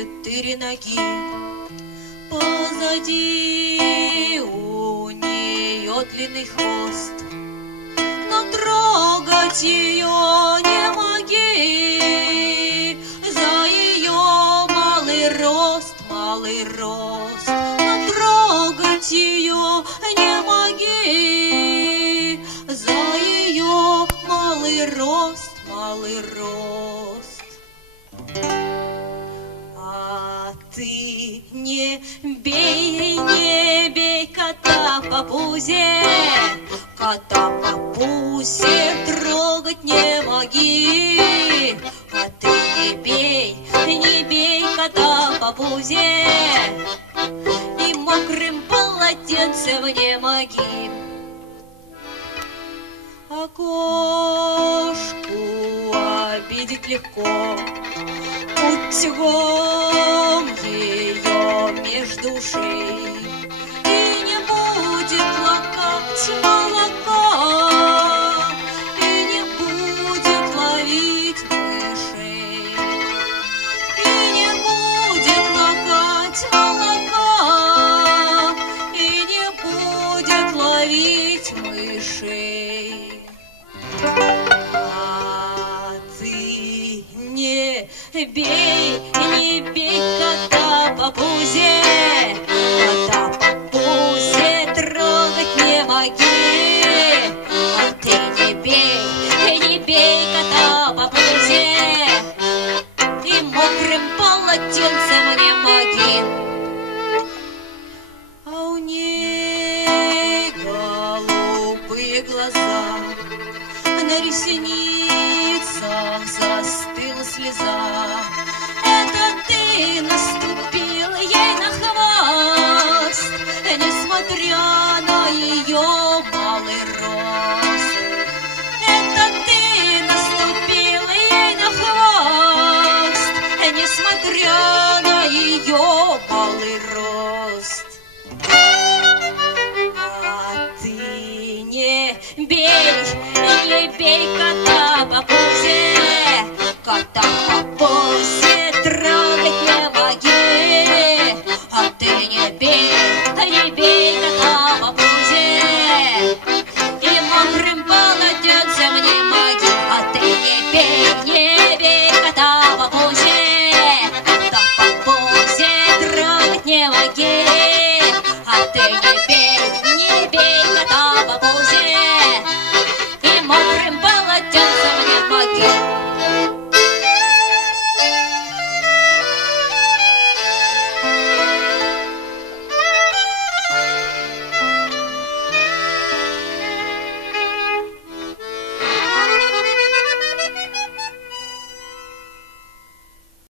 4 ноги. Позади у нее длинный хвост, но трогать ее не моги. За ее малый рост, но трогать ее не моги. За ее малый рост. А ты не бей кота по пузе, кота по пузе трогать не моги. А ты не бей кота по пузе и мокрым полотенцем не моги. А кошку обидеть легко, утюгом ее между ушей, и не будет лакать молока, и не будет ловить мышей, и не будет лакать молока, и не будет ловить мышей. А ты не бей кота по пузе, кота по пузе трогать не моги. А ты не бей кота по пузе и мокрым полотенцем не моги. А у ней голубые глаза, на ресницах застыла слеза. Это ты наступил ей на хвост, несмотря на ее малый рост. Это ты наступил ей на хвост, несмотря на ее малый рост. А ты не бей кота